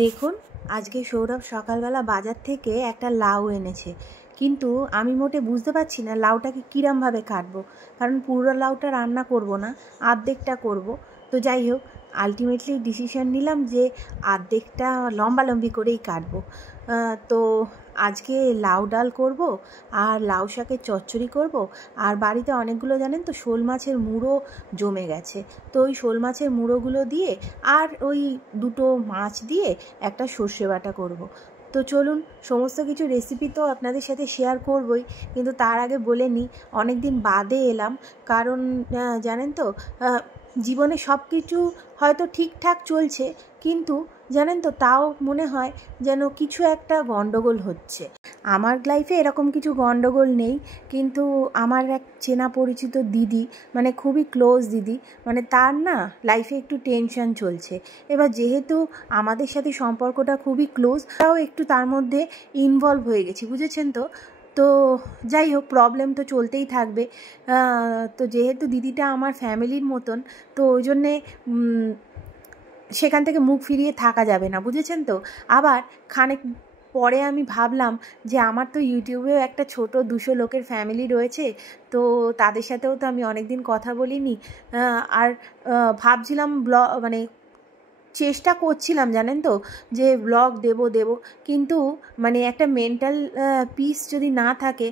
দেখুন, আজকে সৌরভ সকালবেলা বাজার থেকে একটা লাউ এনেছে, কিন্তু আমি মোটে বুঝতে পারছি না লাউটাকে কীরমভাবে কাটবো। কারণ পুরো লাউটা রান্না করব না, অর্ধেকটা করব। তো যাই হোক, আলটিমেটলি ডিসিশন নিলাম যে অর্ধেকটা লম্বালম্বি করেই কাটবো। তো আজকে লাউ ডাল করব, আর লাউ শাকের চচ্চড়ি করব, আর বাড়িতে অনেকগুলো জানেন তো শোল মাছের মুড়ো জমে গেছে। তো ওই শোল মাছের মুড়োগুলো দিয়ে আর ওই দুটো মাছ দিয়ে একটা সর্ষে বাটা করব। তো চলুন, সমস্ত কিছু রেসিপি তো আপনাদের সাথে শেয়ার করবই, কিন্তু তার আগে বলে নিই অনেক দিন বাদে এলাম। কারণ জানেন তো, জীবনে সব কিছু হয়তো ঠিকঠাক চলছে, কিন্তু জানেন তো তাও মনে হয় যেন কিছু একটা গণ্ডগোল হচ্ছে। আমার লাইফে এরকম কিছু গণ্ডগোল নেই, কিন্তু আমার এক চেনা পরিচিত দিদি, মানে খুবই ক্লোজ দিদি, মানে তার না লাইফে একটু টেনশন চলছে। এবার যেহেতু আমাদের সাথে সম্পর্কটা খুবই ক্লোজ, তাও একটু তার মধ্যে ইনভলভ হয়ে গেছি, বুঝেছেন তো। তো যাই হোক, প্রবলেম তো চলতেই থাকবে। তো যেহেতু দিদিটা আমার ফ্যামিলির মতন, তো ওই জন্যে সেখান থেকে মুখ ফিরিয়ে থাকা যাবে না, বুঝেছেন তো। আবার খানিক পরে আমি ভাবলাম যে আমার তো ইউটিউবেও একটা ছোট 200 লোকের ফ্যামিলি রয়েছে, তো তাদের সাথেও তো আমি অনেক দিন কথা বলিনি। আর ভাবছিলাম মানে চেষ্টা করছিলাম জানেন তো যে ব্লগ দেব, কিন্তু মানে একটা মেন্টাল পিস যদি না থাকে,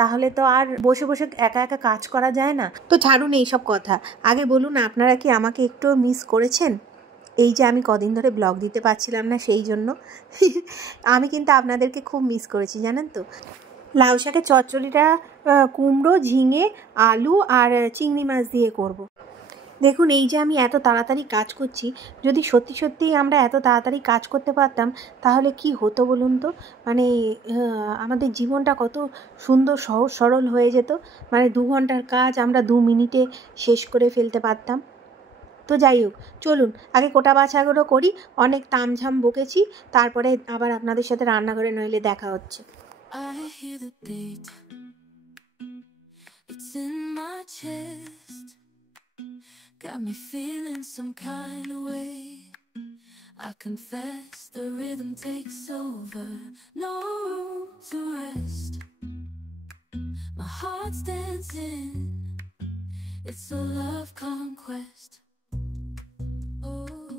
তাহলে তো আর বসে বসে একা একা কাজ করা যায় না। তো ছাড়ুন এইসব কথা, আগে বলুন আপনারা কি আমাকে একটু মিস করেছেন? এই যে আমি কদিন ধরে ব্লগ দিতে পারছিলাম না, সেই জন্য আমি কিন্তু আপনাদেরকে খুব মিস করেছি, জানেন তো। লাউ শাকের চচ্চড়িটা কুমড়ো, ঝিঙে, আলু আর চিংড়ি মাছ দিয়ে করব। দেখুন, এই যে আমি এত তাড়াতাড়ি কাজ করছি, যদি সত্যি সত্যিই আমরা এত তাড়াতাড়ি কাজ করতে পারতাম তাহলে কি হতো বলুন তো। মানে আমাদের জীবনটা কত সুন্দর, সহজ সরল হয়ে যেত। মানে 2 ঘন্টার কাজ আমরা 2 মিনিটে শেষ করে ফেলতে পারতাম। তো যাই হোক, চলুন আগে কোটা বাছাগুলো করি। অনেক তামঝাম বকেছি, তারপরে আবার আপনাদের সাথে রান্নাঘরে নইলে দেখা হচ্ছে। Got me feeling some kind of way. I confess the rhythm takes over, no room to rest. My heart's dancing, it's a love conquest. Oh,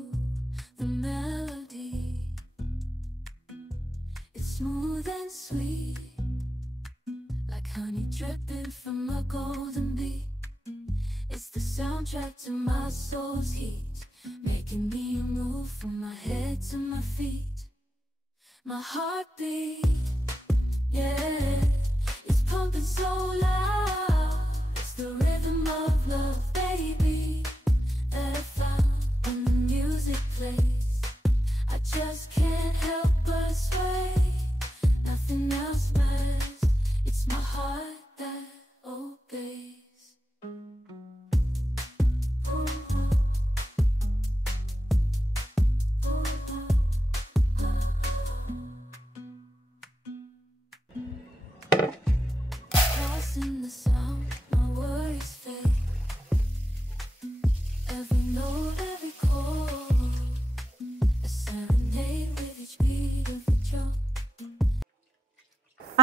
the melody, it's smooth and sweet, like honey dripping from a golden bee. It's the soundtrack to my soul's heat, making me move from my head to my feet. My heartbeat, yeah, it's pumping so loud. It's the rhythm of love, baby, that I found when the music plays. I just can't help but sway. Nothing else matters. It's my heart that obeys.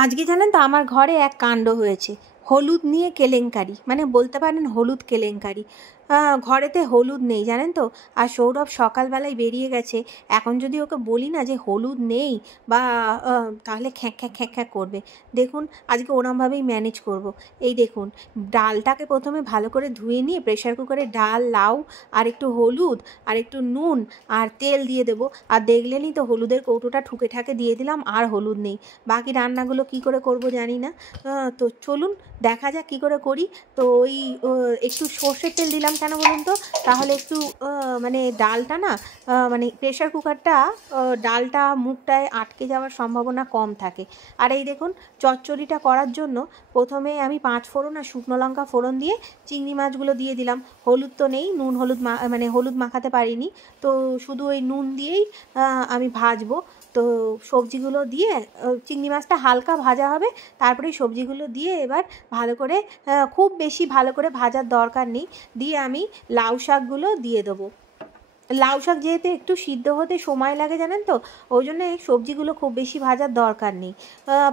আজকে জানেন তো আমার ঘরে এক কাণ্ড হয়েছে, হলুদ নিয়ে কেলেঙ্কারি, মানে বলতে পারেন হলুদ কেলেঙ্কারি। ঘরেতে হলুদ নেই জানেন তো, আর সৌরভ সকালবেলায় বেরিয়ে গেছে। এখন যদি ওকে বলি না যে হলুদ নেই বা তাহলে খ্যাঁক খ্যাঁক খ্যাঁক খ্যাঁক করবে। দেখুন আজকে ওরমভাবেই ম্যানেজ করব। এই দেখুন, ডালটাকে প্রথমে ভালো করে ধুয়ে নিয়ে প্রেশার কুকারে ডাল, লাউ আর একটু হলুদ আর একটু নুন আর তেল দিয়ে দেবো। আর দেখলেনই তো হলুদের কৌটোটা ঠুকে ঠাকে দিয়ে দিলাম, আর হলুদ নেই। বাকি রান্নাগুলো কি করে করব জানি না। তো চলুন দেখা যাক কী করে করি। তো ওই একটু সর্ষের তেল দিলাম কেন বলুন তো, তাহলে একটু মানে ডালটা না, মানে প্রেশার কুকারটা ডালটা মুখটায় আটকে যাওয়ার সম্ভাবনা কম থাকে। আর এই দেখুন, চচ্চড়িটা করার জন্য প্রথমে আমি 5 ফোড়ন আর শুকনো লঙ্কা ফোড়ন দিয়ে চিংড়ি মাছগুলো দিয়ে দিলাম। হলুদ তো নেই, হলুদ মাখাতে পারিনি, তো শুধু ওই নুন দিয়েই আমি ভাজবো। তো সবজিগুলো দিয়ে চিংড়ি মাছটা হালকা ভাজা হবে, তারপরে সবজিগুলো দিয়ে এবার ভালো করে, খুব বেশি ভালো করে ভাজার দরকার নেই, দিয়ে আমি লাউ শাকগুলো দিয়ে দেবো। লাউ শাক যেহেতু একটু সিদ্ধ হতে সময় লাগে জানেন তো, ওই জন্য এই সবজিগুলো খুব বেশি ভাজার দরকার নেই।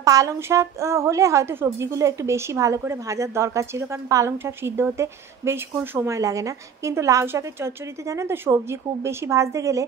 পালং শাক হলে হয়তো সবজিগুলো একটু বেশি ভালো করে ভাজার দরকার ছিল, কারণ পালং শাক সিদ্ধ হতে বেশিক্ষণ সময় লাগে না। কিন্তু লাউ শাকের চচ্চড়িতে জানেন তো সবজি খুব বেশি ভাজতে গেলে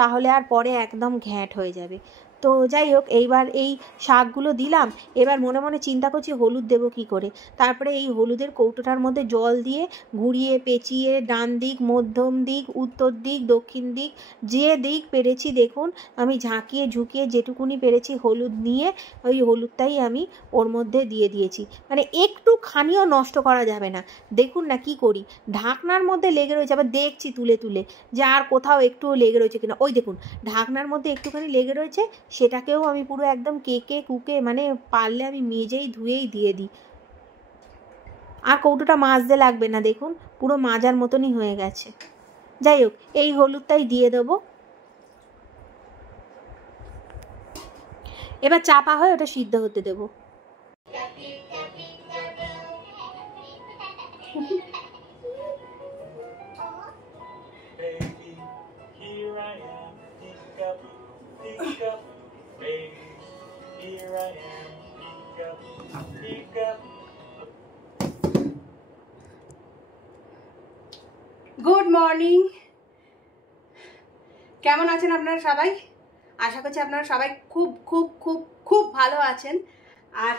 তাহলে আর পরে একদম ঘ্যাঁট হয়ে যাবে। তো যাই হোক, এইবার এই শাকগুলো দিলাম, এবার মনে মনে চিন্তা করছি হলুদ দেবো কী করে। তারপরে এই হলুদের কৌটোটার মধ্যে জল দিয়ে ঘুরিয়ে পেঁচিয়ে ডান দিক, মধ্যম দিক, উত্তর দিক, দক্ষিণ দিক, যে দিক পেরেছি দেখুন আমি ঝাঁকিয়ে ঝুঁকিয়ে যেটুকুনি পেরেছি হলুদ নিয়ে ওই হলুদটাই আমি ওর মধ্যে দিয়ে দিয়েছি, মানে একটুখানিও নষ্ট করা যাবে না। দেখুন না কি করি, ঢাকনার মধ্যে লেগে রয়েছে, আবার দেখছি তুলে তুলে যে আর কোথাও একটুও লেগে রয়েছে কিনা। ওই দেখুন ঢাকনার মধ্যে একটুখানি লেগে রয়েছে, সেটাকেও আমি পুরো একদম কেকে কুকে, মানে পারলে আমি মেজেই ধুয়েই দিয়ে দিই। আর কৌটোটা মাজতে লাগবে না, দেখুন পুরো মাজার মতনই হয়ে গেছে। যাই হোক, এই হলুদটাই দিয়ে দেবো, এবার চাপা হয়ে ওটা সিদ্ধ হতে দেবো। গুড মর্নিং, কেমন আছেন আপনারা সবাই? আশা করছি আপনারা সবাই খুব খুব খুব খুব ভালো আছেন। আর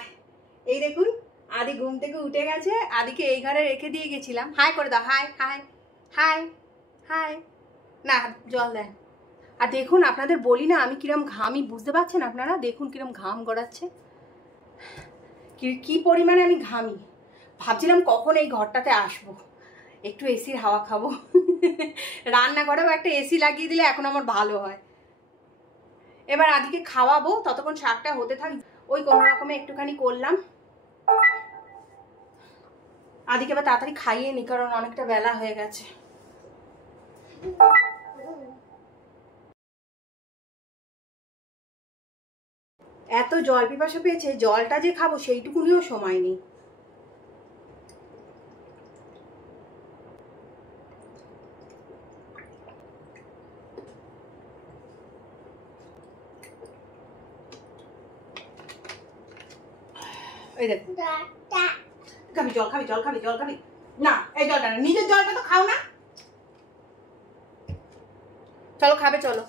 এই দেখুন আদি ঘুম থেকে উঠে গেছে, আদিকে এই ঘরে রেখে দিয়ে গেছিলাম। হাই করে দাও, হাই হাই হাই হাই, না জল দেন। আর দেখুন আপনাদের বলি না আমি কিরম ঘামি, বুঝতে পারছেন আপনারা? দেখুন কিরম ঘাম গড়াচ্ছে, কি পরিমাণে আমি ঘামি। ভাবছিলাম কখন এই ঘরটাতে আসবো, একটু এসির হাওয়া খাবো। রান্নাঘরেও একটা এসি লাগিয়ে দিলে এখন আমার ভালো হয়। এবার আদিকে খাওয়াবো, ততক্ষণ শাকটা হতে থাক। ওই কোনো রকমে একটুখানি করলাম, আদিকে এবার তাড়াতাড়ি খাইয়ে নি, কারণ অনেকটা বেলা হয়ে গেছে। এত জল পিপাসা পেয়েছে, জলটা যে খাবো সেইটুকুনিও সময় নেই। এই দেখো, খাবি জল, খাবি জল, খাবি জল, খাবি না, এই জলটা না, নিজের জলটা তো খাও না। চলো খাবে, চলো।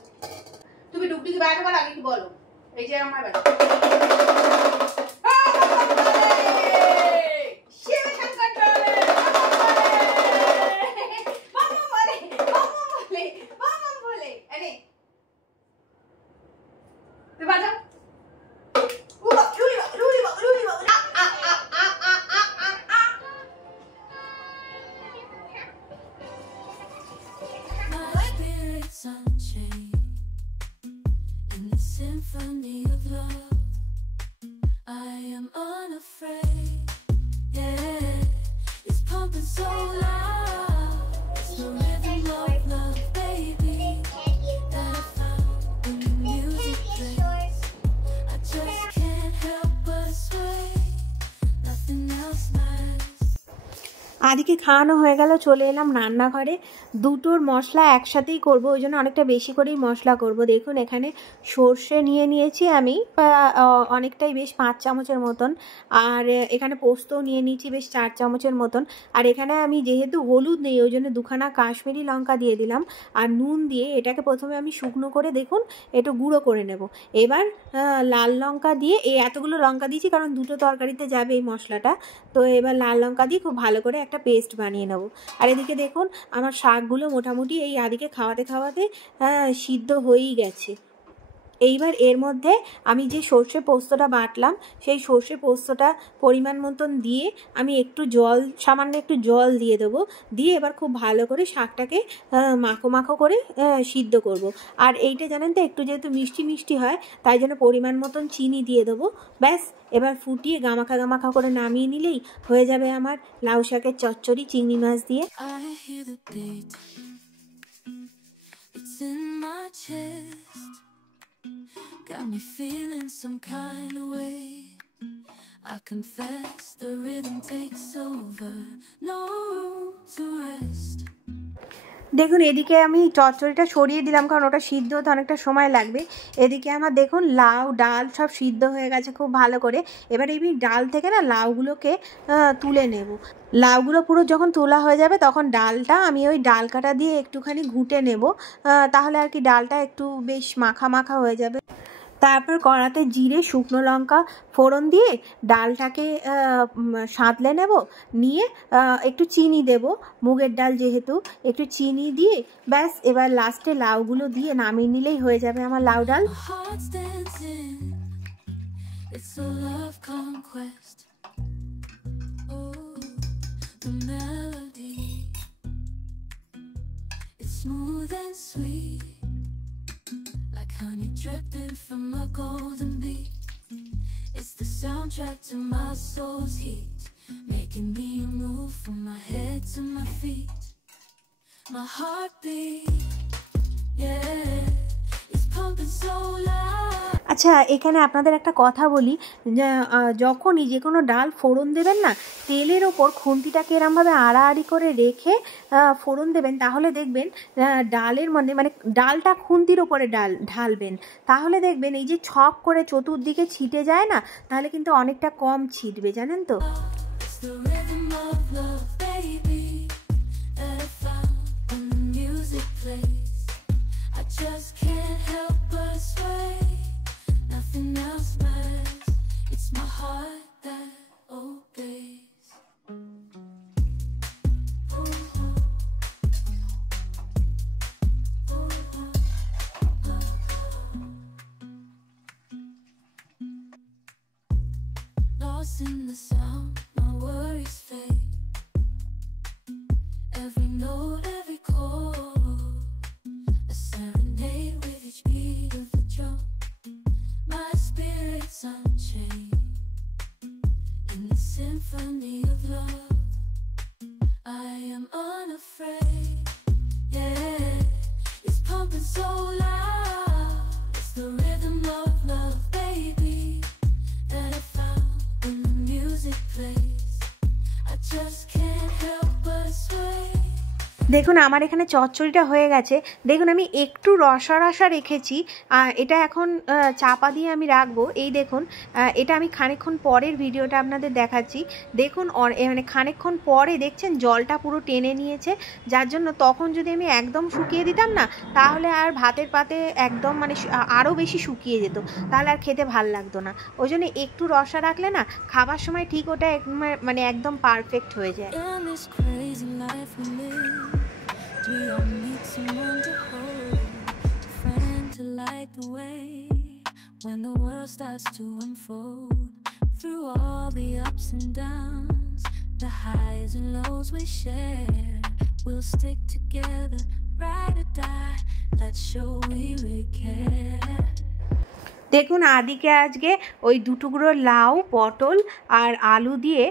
তুমি ডুবডুকি বাইরে বলো, আগে কি বলো? এই যে আমার বাড়ি symphony of love. I am unafraid. Yeah, it's pumping so loud. It's the rhythm of love, baby, that I found when the music plays. I just can't help but sway. Nothing else matters. আদিকে খাওয়ানো হয়ে গেল, চলে এলাম রান্নাঘরে। দুটোর মশলা একসাথেই করব, ওই জন্য অনেকটা বেশি করেই মশলা করব। দেখুন এখানে সর্ষে নিয়ে নিয়েছি আমি অনেকটাই, বেশ 5 চামচের মতন। আর এখানে পোস্তও নিয়ে নিয়েছি বেশ 4 চামচের মতন। আর এখানে আমি যেহেতু হলুদ নেই ওই জন্য 2খানা কাশ্মীরি লঙ্কা দিয়ে দিলাম, আর নুন দিয়ে এটাকে প্রথমে আমি শুকনো করে দেখুন একটু গুঁড়ো করে নেব। এবার লাল লঙ্কা দিয়ে, এই এতগুলো লঙ্কা দিয়েছি কারণ দুটো তরকারিতে যাবে এই মশলাটা, তো এবার লাল লঙ্কা দিয়ে খুব ভালো করে একটা পেস্ট বানিয়ে নেব। আর এদিকে দেখুন আমার শাকগুলো মোটামুটি এই আদিকে খাওয়াতে খাওয়াতে সিদ্ধ হয়েই গেছে। এইবার এর মধ্যে আমি যে সর্ষে পোস্তটা বাটলাম সেই সর্ষে পোস্তটা পরিমাণ মতন দিয়ে আমি একটু জল, সামান্য একটু জল দিয়ে দেবো, দিয়ে এবার খুব ভালো করে শাকটাকে মাখো মাখো করে সিদ্ধ করব। আর এইটা জানেন তো একটু যেহেতু মিষ্টি মিষ্টি হয় তাই জন্য পরিমাণ মতন চিনি দিয়ে দেবো। ব্যাস, এবার ফুটিয়ে গামাখা গামাখা করে নামিয়ে নিলেই হয়ে যাবে আমার লাউ শাকের চচ্চড়ি চিংড়ি মাছ দিয়ে। I hear the beat. It's in my chest. got me feeling some kind of way. I confess the rhythm takes over, no room to rest. দেখুন এদিকে আমি চচ্চড়িটা সরিয়ে দিলাম, কারণ ওটা সিদ্ধ হতে অনেকটা সময় লাগবে। এদিকে আমার দেখুন লাউ ডাল সব সিদ্ধ হয়ে গেছে খুব ভালো করে। এবার এই ডাল থেকে না লাউগুলোকে তুলে নেব। লাউগুলো পুরো যখন তোলা হয়ে যাবে তখন ডালটা আমি ওই ডাল কাটা দিয়ে একটুখানি ঘুটে নেব, তাহলে আর কি ডালটা একটু বেশ মাখা মাখা হয়ে যাবে। তারপর কড়াতে জিরে শুকনো লঙ্কা ফোড়ন দিয়ে ডালটাকে সাঁতলে নেব, নিয়ে একটু চিনি দেব, মুগের ডাল যেহেতু একটু চিনি দিয়ে ব্যাস এবার লাস্টে লাউগুলো দিয়ে নামিয়ে নিলেই হয়ে যাবে আমার লাউ ডাল। My heart's dancing, it's a love conquest. Oh, the melody, it's smooth and sweet, like honey dripping from a golden beat. It's the soundtrack to my soul's heat, making me move from my head to my feet. My heartbeat, yeah, it's pumping so loud. আচ্ছা এখানে আপনাদের একটা কথা বলি, যখনই যে কোনো ডাল ফোড়ন দেবেন না, তেলের ওপর খুন্তিটাকে এরমভাবে আড়াআড়ি করে রেখে ফোড়ন দেবেন, তাহলে দেখবেন ডালের মানে ডালটা খুন্তির ওপরে ঢালবেন, তাহলে দেখবেন এই যে ছক করে চতুর্দিকে ছিটে যায় না, তাহলে কিন্তু অনেকটা কম ছিটবে, জানেন তো। It's the rhythm of love, baby, that I found when the music plays. I just can't help but sway. Nothing else matters. It's my heart that obeys. Lost in the sound, my worries fade. Every note, every chord, a serenade with each beat of the drum. My spirit's unchained in the symphony of love. I am unafraid, yeah, it's pumping so loud. It's the rhythm of love, baby, that I found when the music plays. I just can't help but sway. দেখুন আমার এখানে চচ্চড়িটা হয়ে গেছে। দেখুন আমি একটু রসা রসা রেখেছি, এটা এখন চাপা দিয়ে আমি রাখবো। এই দেখুন এটা আমি খানিকক্ষণ পরের ভিডিওটা আপনাদের দেখাচ্ছি। দেখুন মানে খানিকক্ষণ পরে দেখছেন জলটা পুরো টেনে নিয়েছে, যার জন্য তখন যদি আমি একদম শুকিয়ে দিতাম না, তাহলে আর ভাতের পাতে একদম মানে আরও বেশি শুকিয়ে যেত, তাহলে আর খেতে ভাল লাগতো না। ওই জন্য একটু রসা রাখলে না খাবার সময় ঠিক ওটা মানে একদম পারফেক্ট হয়ে যায়। In this crazy life we live, we all need someone to hold, a friend to light the way when the world starts to unfold. Through all the ups and downs, the highs and lows we share, we'll stick together, ride or die, let's show we really care. দেখুন আদিকে আজকে ওই দুটুকরো লাউ পটল আর আলু দিয়ে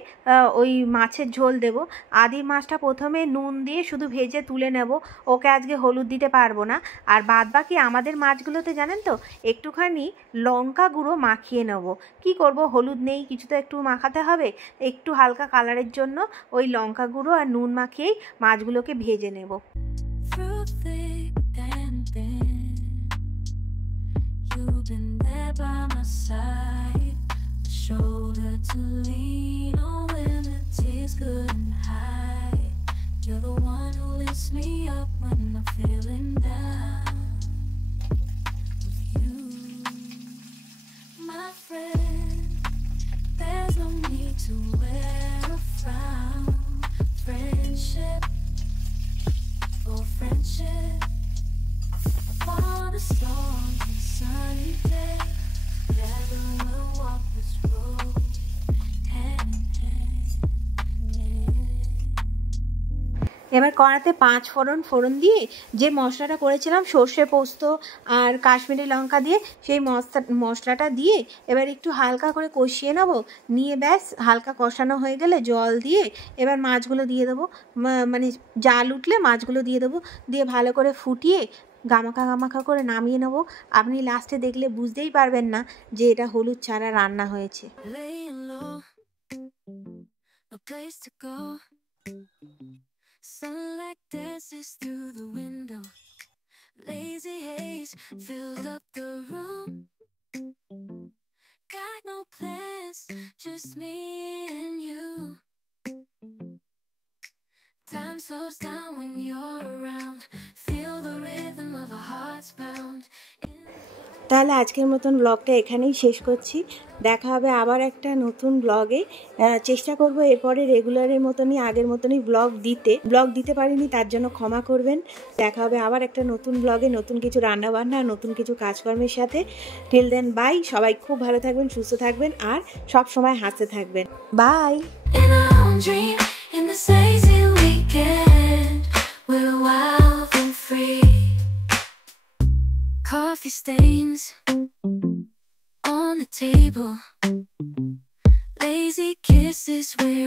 ওই মাছের ঝোল দেব। আদির মাছটা প্রথমে নুন দিয়ে শুধু ভেজে তুলে নেব, ওকে আজকে হলুদ দিতে পারবো না। আর বাদ বাকি আমাদের মাছগুলোতে জানেন তো একটুখানি লঙ্কা গুঁড়ো মাখিয়ে নেব। কি করব, হলুদ নেই, কিছু তো একটু মাখাতে হবে, একটু হালকা কালারের জন্য ওই লঙ্কা গুঁড়ো আর নুন মাখিয়েই মাছগুলোকে ভেজে নেব। Through thick and thin, you've been there by my side, a shoulder to lean on when the tears couldn't hide. You're the one who lifts me up when I'm feeling down. With you, my friend, there's no need to wear a frown. Friendship, for friendship, for the storms and sunny days, together we'll walk this road, hand in hand, yeah. এবার কড়াতে 5 ফোড়ন দিয়ে যে মশলাটা করেছিলাম সর্ষে পোস্ত আর কাশ্মীরি লঙ্কা দিয়ে, সেই মশলাটা দিয়ে এবার একটু হালকা করে কষিয়ে নেব। নিয়ে ব্যাস হালকা কষানো হয়ে গেলে জল দিয়ে এবার মাছগুলো দিয়ে দেবো, মানে জাল উঠলে মাছগুলো দিয়ে দেবো, দিয়ে ভালো করে ফুটিয়ে গামাখা গামাখা করে নামিয়ে নেবো। আপনি লাস্টে দেখলে বুঝতেই পারবেন না যে এটা হলুদ ছাড়া রান্না হয়েছে। Laying low, no place to go. Sunlight dances through the window. Lazy haze filled up the room. Got no plans, just me and you. Time slows down when you're around. Feel the rhythm of our hearts pound. তাহলে আজকের মতন ব্লগটা এখানেই শেষ করছি। দেখা হবে আবার একটা নতুন ব্লগে। চেষ্টা করব এরপরে রেগুলারের মতনই আগের মতনই ব্লগ দিতে পারিনি, তার জন্য ক্ষমা করবেন। দেখা হবে আবার একটা নতুন ব্লগে, নতুন কিছু রান্নাবান্না, নতুন কিছু কাজকর্মের সাথে। Till then bye. সবাই খুব ভালো থাকবেন, সুস্থ থাকবেন আর সব সময় হাসতে থাকবেন। By. In our own dream, in this lazy weekend, we're wild and free. Coffee stains on the table, lazy kisses where